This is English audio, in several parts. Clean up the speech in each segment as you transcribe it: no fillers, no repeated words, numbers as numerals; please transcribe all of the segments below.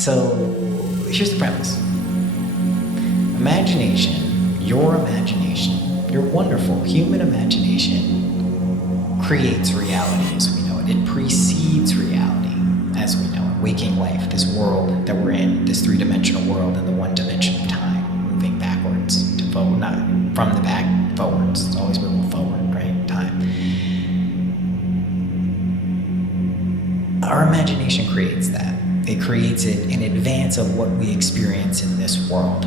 So here's the premise. Imagination, your wonderful human imagination creates reality as we know it. It precedes reality as we know it. Waking life, this world that we're in, this three-dimensional world in the one dimension of time, moving backwards to forward, not from the back forwards. It's always moving forward, right? Time. Our imagination creates that. It creates it in advance of what we experience in this world.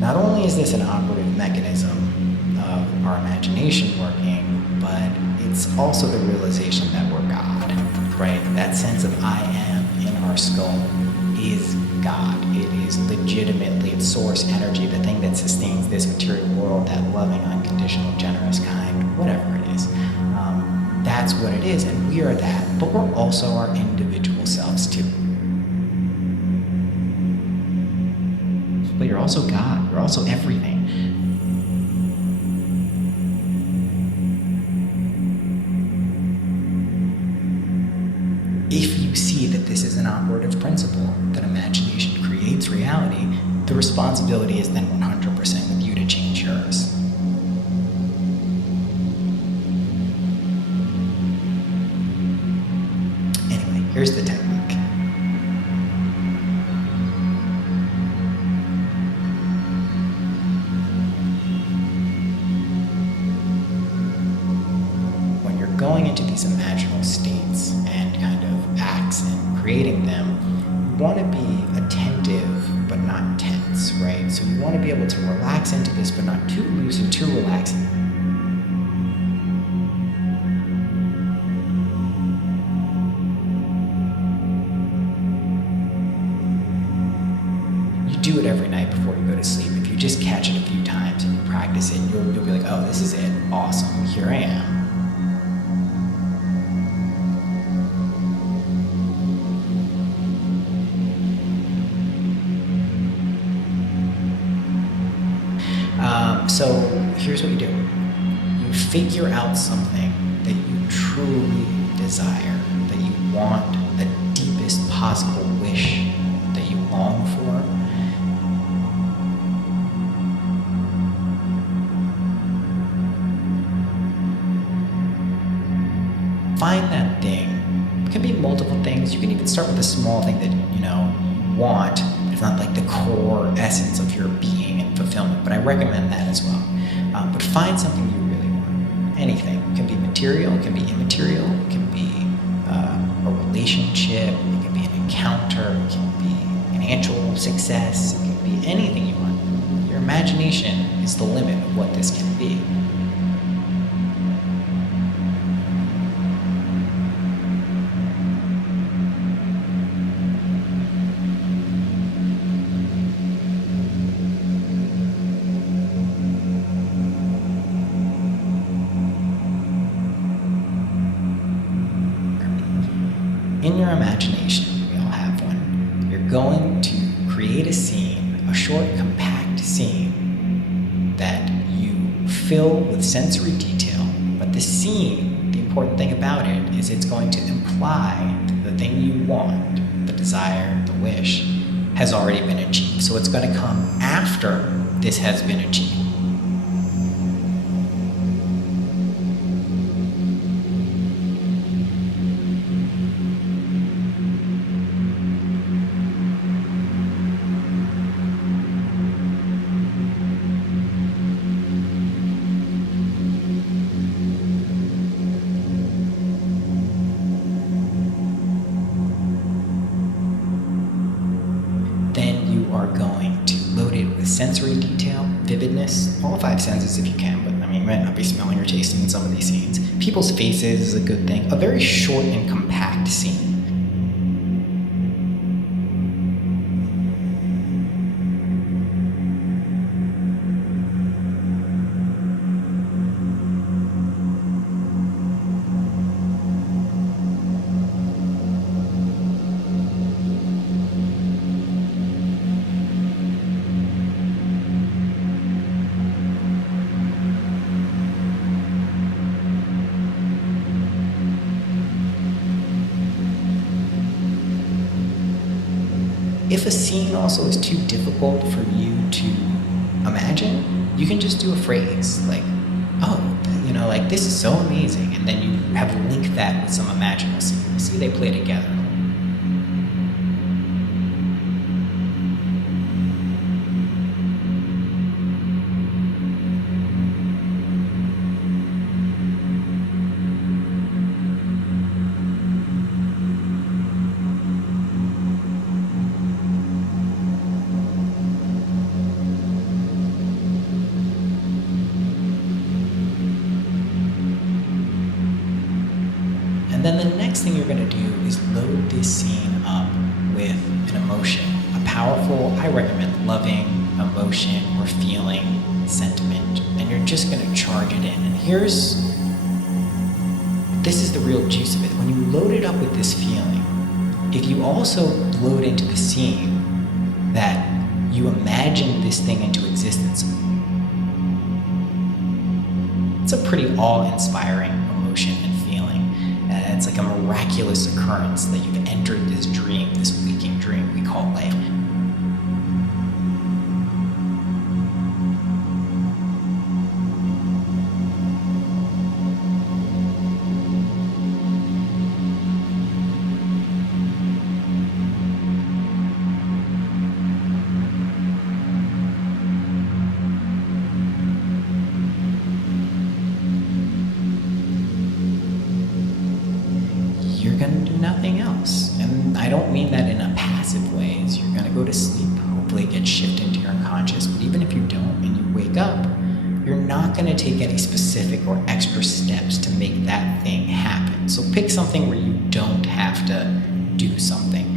Not only is this an operative mechanism of our imagination working, but it's also the realization that we're God, right? That sense of I am in our skull is God. It is legitimately its source energy, the thing that sustains this material world, that loving, unconditional, generous, kind, whatever it is. That's what it is, and we are that, but we're also our individual selves too. But you're also God. You're also everything. If you see that this is an operative principle, that imagination creates reality, the responsibility is then 100% with you to change yours. Anyway, here's the technique. Going into these imaginal states and kind of acts and creating them, you want to be attentive but not tense, right? So you want to be able to relax into this but not too loose and too relaxed. You do it every night before you go to sleep. If you just catch it a few times and you practice it, you'll be like, oh, this is it. Awesome. Here I am. So here's what you do. You figure out something that you truly desire, that you want, the deepest possible wish that you long for. Find that thing. It can be multiple things. You can even start with a small thing that, you want. It's not like the core essence of your being and fulfillment, but I recommend that as well. But find something you really want. Anything. It can be material, it can be immaterial, it can be a relationship, it can be an encounter, it can be financial success, it can be anything you want. Your imagination is the limit of what this can be. In your imagination, we all have one, you're going to create a scene, a short, compact scene that you fill with sensory detail. But the scene, the important thing about it is it's going to imply the thing you want, the desire, the wish, has already been achieved. So it's going to come after this has been achieved. Sensory detail, vividness, all 5 senses if you can, but you might not be smelling or tasting in some of these scenes. People's faces is a good thing. A very short and compact scene. if a scene also is too difficult for you to imagine, you can just do a phrase like, oh, like, this is so amazing, and then you have linked that with some imaginal scene. See, they play together. Then the next thing you're going to do is load this scene up with an emotion, a powerful, I recommend, loving emotion or feeling, sentiment, and you're just going to charge it in. And this is the real juice of it. When you load it up with this feeling, if you also load into the scene that you imagine this thing into existence, it's a pretty awe-inspiring emotion and feeling. It's like a miraculous occurrence that you've entered this dream, this waking dream we call life. You're going to do nothing else. And I don't mean that in a passive way. You're going to go to sleep, hopefully it gets shifted into your unconscious, but even if you don't and you wake up, you're not going to take any specific or extra steps to make that thing happen. So pick something where you don't have to do something.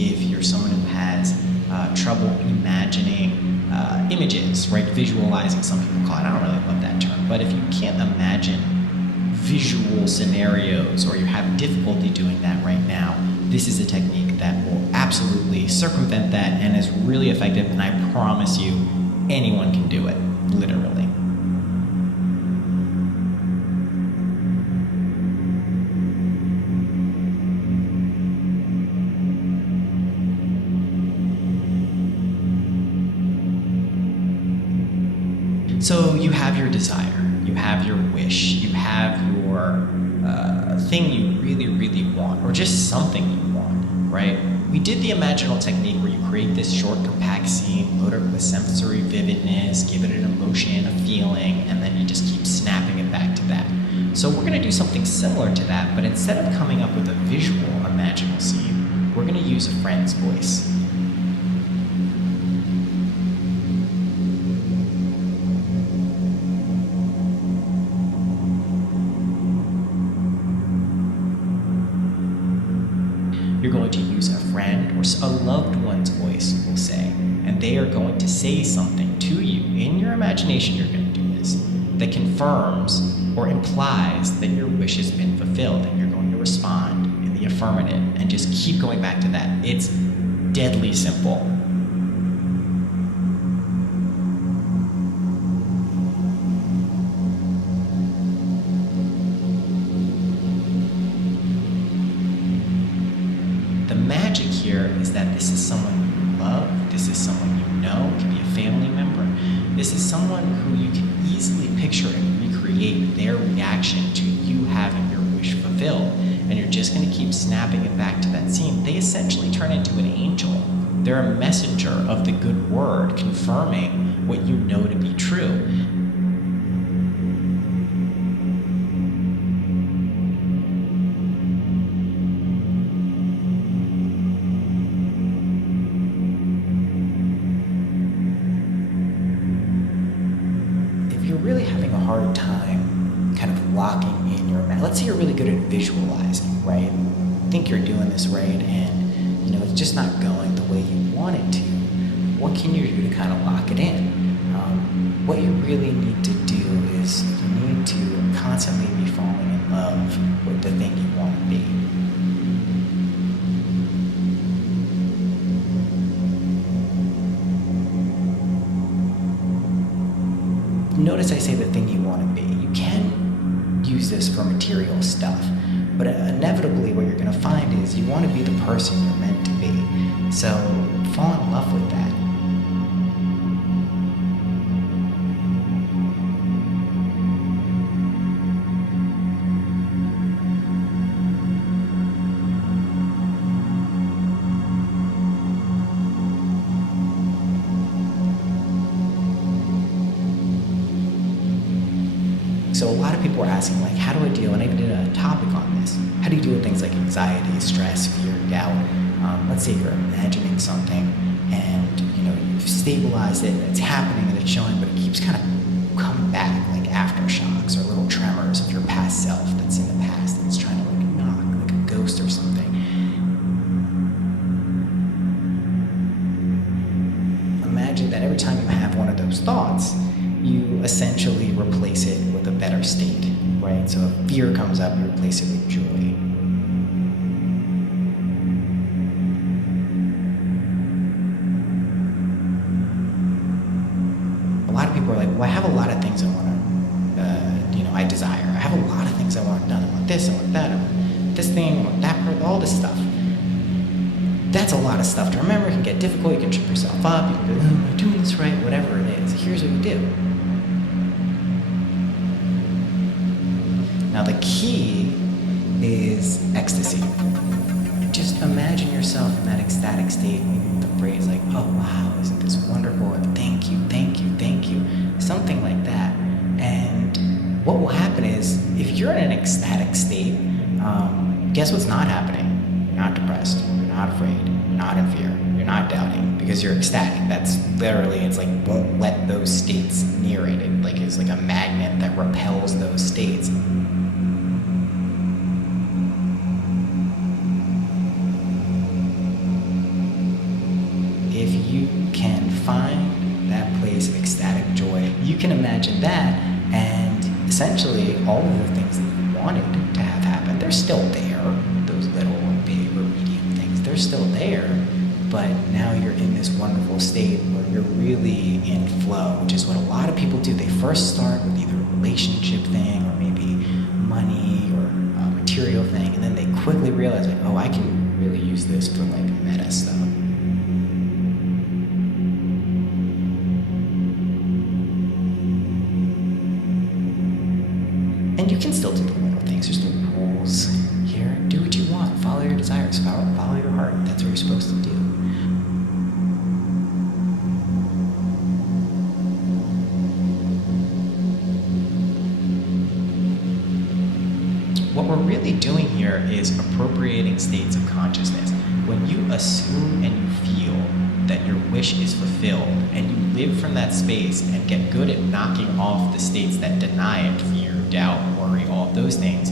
If you're someone who has trouble imagining images, right? Visualizing, some people call it. I don't really love that term. But if you can't imagine visual scenarios, or you have difficulty doing that right now, this is a technique that will absolutely circumvent that and is really effective. And I promise you, anyone can do it, literally. So you have your desire, you have your wish, you have your thing you really, really want, or just something you want, right? We did the imaginal technique where you create this short, compact scene, load it with sensory vividness, give it an emotion, a feeling, and then you just keep snapping it back to that. So we're gonna do something similar to that, but instead of coming up with a visual imaginal scene, we're gonna use a friend's voice. You're going to use a friend or a loved one's voice, we'll say, and they are going to say something to you. In your imagination, you're going to do this, that confirms or implies that your wish has been fulfilled, and you're going to respond in the affirmative and just keep going back to that. It's deadly simple. The magic here is that this is someone you love, this is someone you know, it can be a family member, this is someone who you can easily picture and recreate their reaction to you having your wish fulfilled, and you're just going to keep snapping it back to that scene. They essentially turn into an angel. They're a messenger of the good word, confirming what you know to be true. Really having a hard time kind of locking in your mind. Let's say you're really good at visualizing, right? Think you're doing this right, and it's just not going the way you want it to. What can you do to kind of lock it in? What you really need to do is you need to constantly be falling in love with the thing you want to be. notice I say the thing you want to be. You can use this for material stuff, but inevitably what you're going to find is you want to be the person you're meant to be. So fall in love with that. So a lot of people are asking, like, how do I deal, and I did a topic on this, how do you deal with things like anxiety, stress, fear, doubt? Let's say you're imagining something and, you've stabilized it and it's happening and it's showing, but it keeps kind of coming back, like aftershocks or little tremors of your past self that's in the past that's trying to, like, knock, like a ghost or something. Imagine that every time you have one of those thoughts, you essentially replace it with a better state, right? So if fear comes up, you replace it with joy. A lot of people are like, well, I have a lot of things I want to, I desire. I have a lot of things I want done. I want this, I want that, I want this thing, I want that, all this stuff. That's a lot of stuff to remember. It can get difficult. You can trip yourself up. You can go, am I doing this right? Whatever it is. Here's what you do. Now the key is ecstasy. Just imagine yourself in that ecstatic state, maybe with the phrase like, oh wow, isn't this wonderful? Thank you, thank you, thank you. Something like that. And what will happen is, if you're in an ecstatic state, guess what's not happening? You're not depressed. You're not afraid. You're not in fear. You're not doubting, because you're ecstatic. That's literally, it's like, won't let those states near it. It like is like a magnet that repels those states. If you can find that place of ecstatic joy, you can imagine that, and essentially all of the things that you wanted to have happen, they're still there. Those little or big or medium things, they're still there, but now you're in this wonderful state where you're really in flow, which is what a lot of people do. They first start with either a relationship thing or maybe money or a material thing, and then they quickly realize, like, oh, I can really use this for like meta stuff. And you can still do the little things. There's no rules here. Do what you want. Follow your desires. Follow your heart. That's what you're supposed to do. What we're really doing here is appropriating states of consciousness. When you assume and you feel that your wish is fulfilled, and you live from that space and get good at knocking off the states that deny it, fear, doubt, worry, all of those things,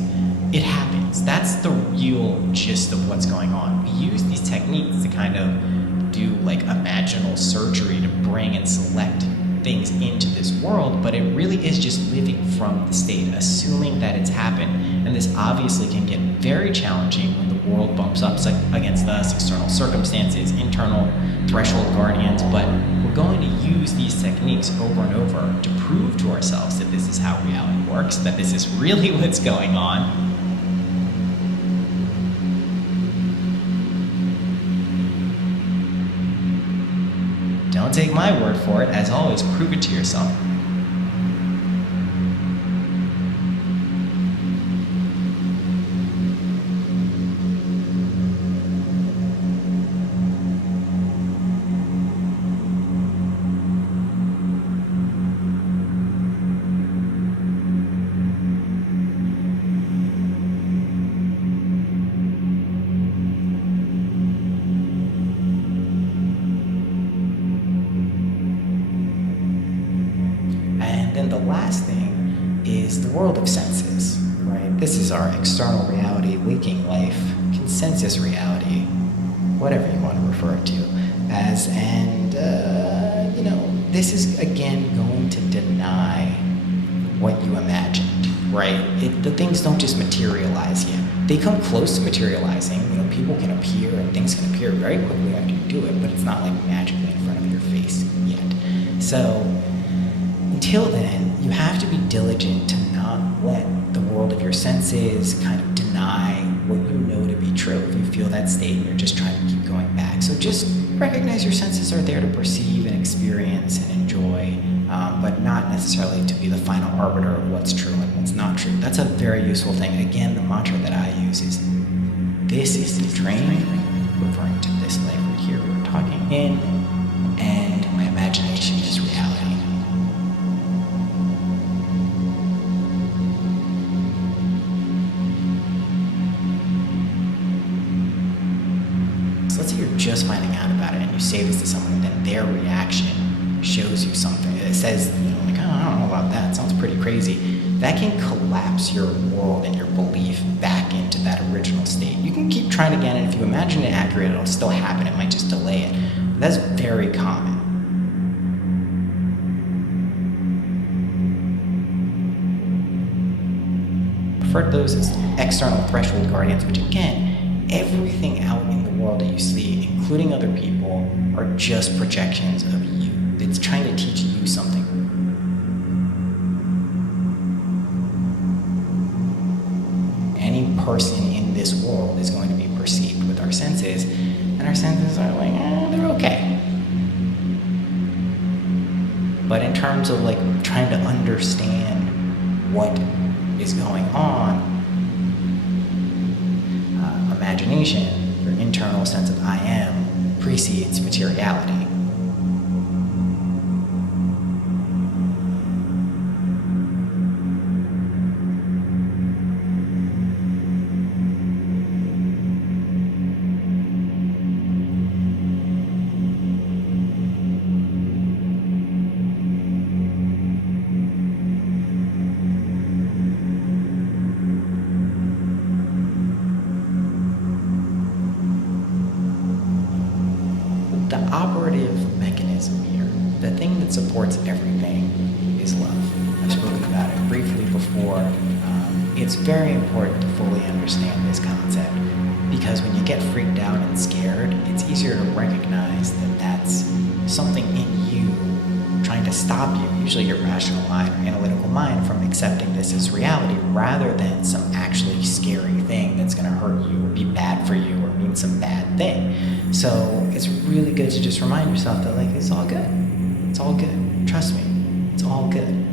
it happens. That's the real gist of what's going on. We use these techniques to kind of do like imaginal surgery to bring and select things into this world, but it really is just living from the state, assuming that it's happened. And this obviously can get very challenging when the world bumps up against us, external circumstances, internal threshold guardians, but we're going to use these techniques over and over to prove to ourselves that this is how reality works, that this is really what's going on. Don't take my word for it. As always, prove it to yourself. Then the last thing is the world of senses, right? This is our external reality, waking life, consensus reality, whatever you want to refer it to as. And, this is, again, going to deny what you imagined, right? The things don't just materialize yet. They come close to materializing. People can appear and things can appear very quickly after you do it, but it's not like magically in front of your face yet. So, until then, you have to be diligent to not let the world of your senses kind of deny what you know to be true. If you feel that state and you're just trying to keep going back. So just recognize your senses are there to perceive and experience and enjoy, but not necessarily to be the final arbiter of what's true and what's not true. That's a very useful thing. Again, the mantra that I use is, this is the dream, referring to this life right here we're talking in, and my imagination is reality. So let's say you're just finding out about it and you say this to someone and then their reaction shows you something. It says, like, oh, I don't know about that. It sounds pretty crazy. That can collapse your world and your belief back into that original state. You can keep trying again, and if you imagine it accurate, it'll still happen. It might just delay it. But that's very common. Refer to those as external threshold guardians, which again, everything out in the world that you see, including other people, are just projections of you. It's trying to teach you something. Any person in this world is going to be perceived with our senses, and our senses are like, they're okay. But in terms of like trying to understand what is going on, imagination, your internal sense of I am, precedes materiality. The operative mechanism here, the thing that supports everything, is love. I've spoken about it briefly before. It's very important to fully understand this concept, because when you get freaked out and scared, it's easier to recognize that that's something in you trying to stop you, usually your rational mind or analytical mind, from accepting this as reality, rather than some actually scary thing that's going to hurt you or be bad for you or mean some bad thing. So it's really good to just remind yourself that, like, it's all good. It's all good. Trust me. It's all good.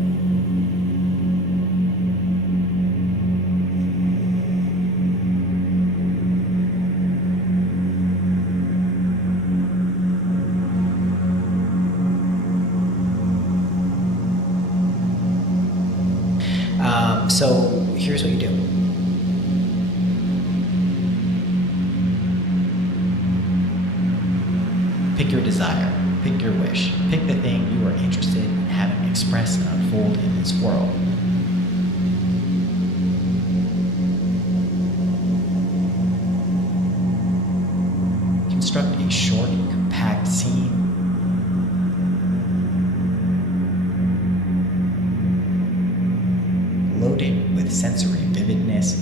So here's what you do. Pick your desire, pick your wish, pick the thing you are interested in having express and unfold in this world. Construct a short, compact scene. Load it with sensory vividness.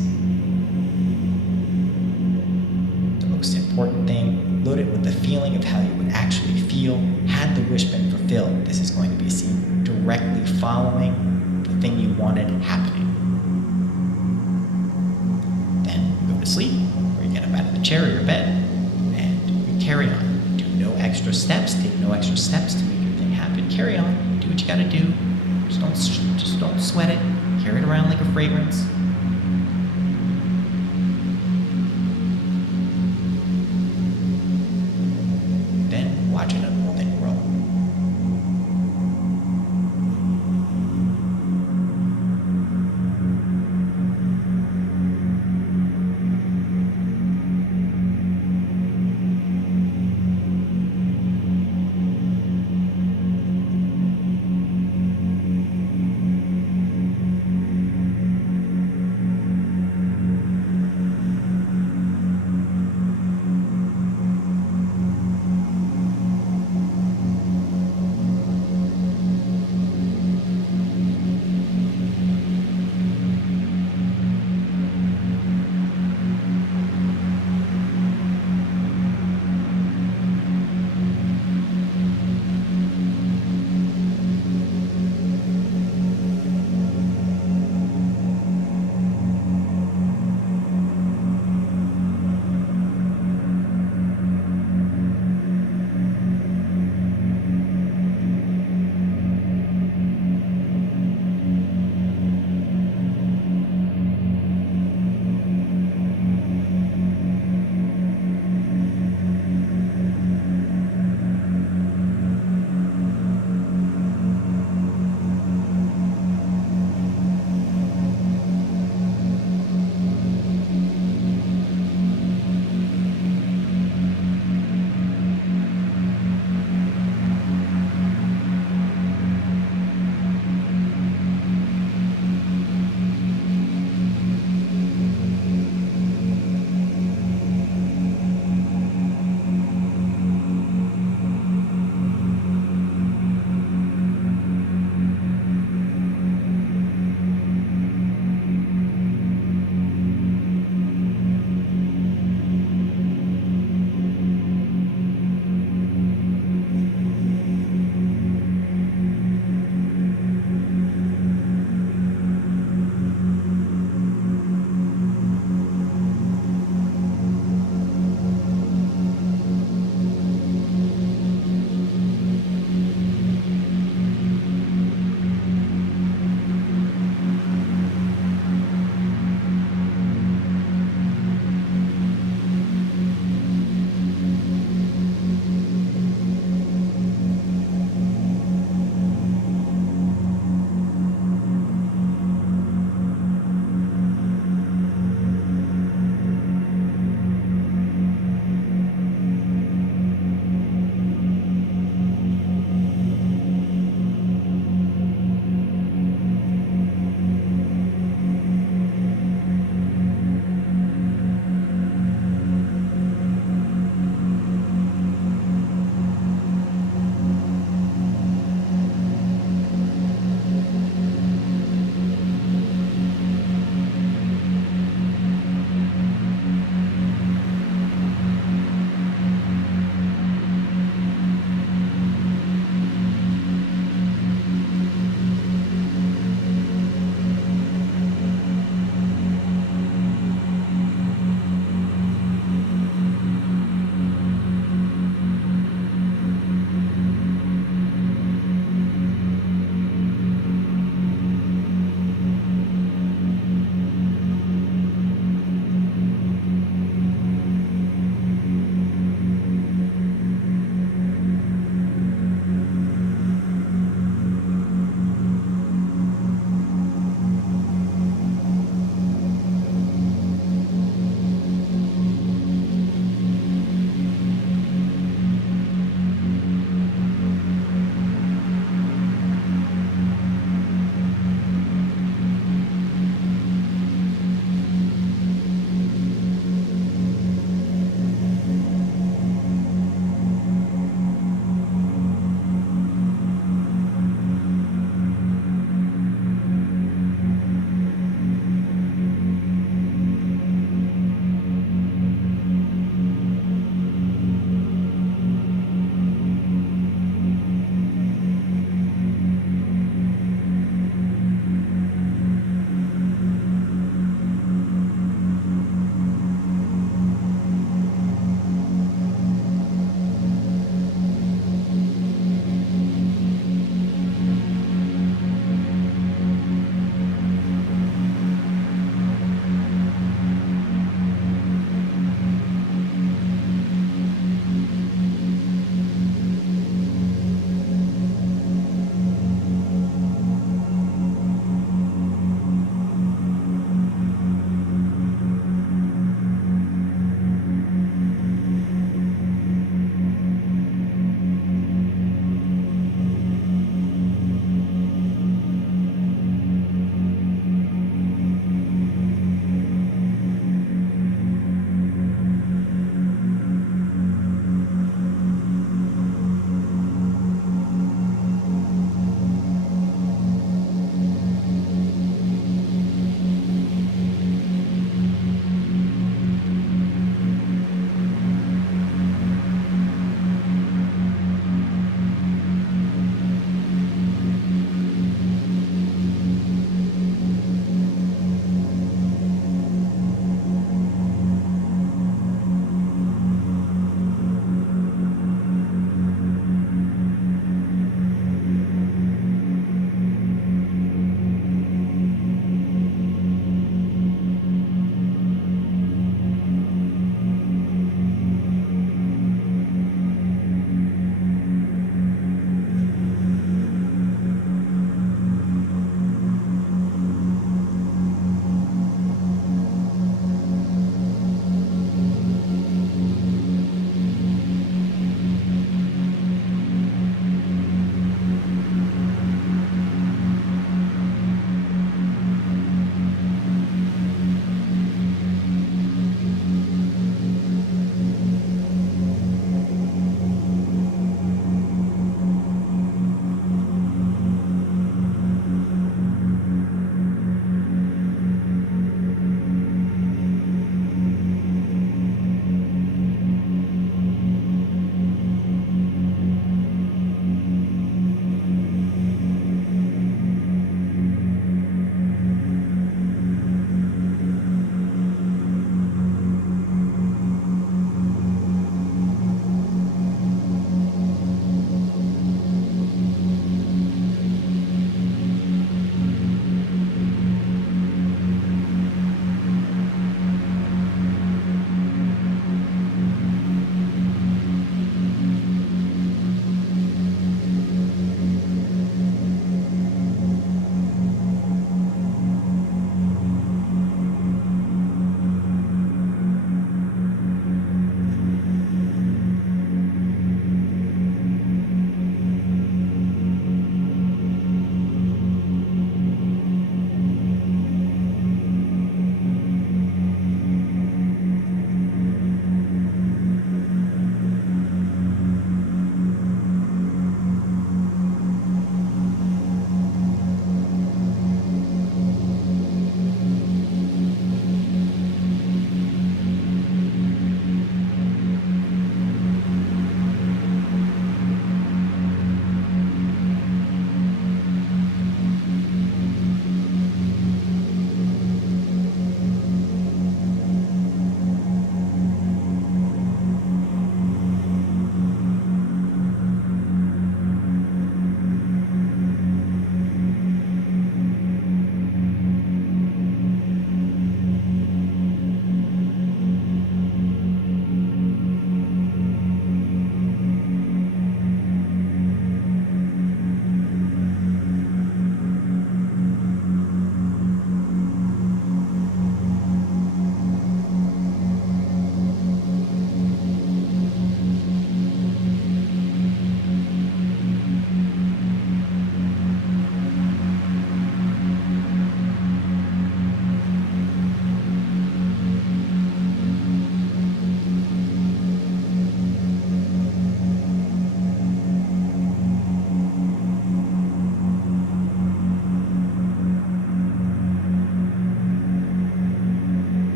The most important thing, load it with the feeling of how you would actually feel had the wish been fulfilled. This is going to be a scene directly following the thing you wanted happening. Then go to sleep, or you get up out of the chair or your bed, and you carry on. Do no extra steps, take no extra steps to make your thing happen. Carry on, do what you gotta do. Just don't sweat it. Carry it around like a fragrance.